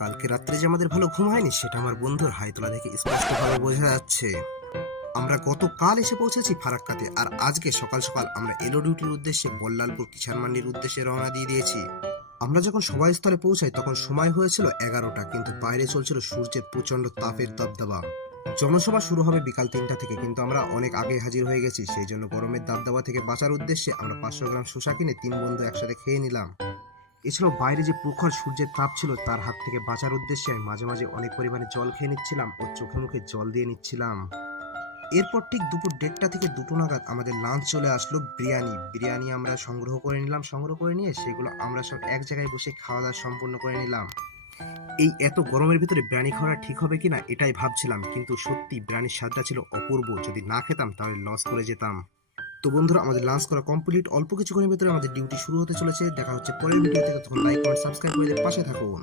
কালকে রাত্রে যে আমাদের ভালো ঘুম হয়নি সেটা আমার বন্ধুর হাই তোলা দেখে স্পষ্টভাবে বোঝা যাচ্ছে। আমরা গতকাল এসে পৌঁছেছি ফারাক্কাতে, আর আজকে সকাল সকাল আমরা এলো ডিউটির উদ্দেশ্যে বল্লালপুর কিষান মান্ডির উদ্দেশ্যে রওনা দিয়ে দিয়েছি। আমরা যখন সভাস্থলে পৌঁছাই তখন সময় হয়েছিল 11টা, কিন্তু বাইরে চলছিল সূর্যের প্রচন্ড তাপের দবদবা। জনসভা শুরু হবে বিকাল 3টা থেকে, কিন্তু আমরা অনেক আগে হাজির হয়ে গেছি। সেই জন্য গরমের দাবদাবা থেকে বাঁচার উদ্দেশ্যে আমরা 500 গ্রাম শসা কিনে 3 বন্ধু একসাথে খেয়ে নিলাম। এছাড়াও বাইরে যে প্রখর সূর্যের তাপ ছিল তার হাত থেকে বাঁচার উদ্দেশ্যে আমি মাঝে মাঝে অনেক পরিমাণে জল খেয়ে নিচ্ছিলাম ও চোখে মুখে জল দিয়ে নিচ্ছিলাম। এরপর ঠিক দুপুর 1টা থেকে 2টো নাগাদ আমাদের লাঞ্চ চলে আসলো। বিরিয়ানি বিরিয়ানি আমরা সংগ্রহ করে নিলাম। সংগ্রহ করে নিয়ে সেগুলো আমরা সব এক জায়গায় বসে খাওয়া দাওয়া সম্পূর্ণ করে নিলাম। এই এত গরমের ভিতরে বিরিয়ানি খাওয়াটা ঠিক হবে কিনা এটাই ভাবছিলাম, কিন্তু সত্যি বিরিয়ানির স্বাদটা ছিল অপূর্ব। যদি না খেতাম তাহলে লস করে যেতাম। তো বন্ধুরা, আমাদের লাঞ্চ করা কমপ্লিট। অল্প কিছুক্ষণের ভিতরে আমাদের ডিউটি শুরু হতে চলেছে। দেখা হচ্ছে পরের ভিডিওতে। তখন লাইক কমেন্ট সাবস্ক্রাইব করে দিয়ে পাশে থাকুন।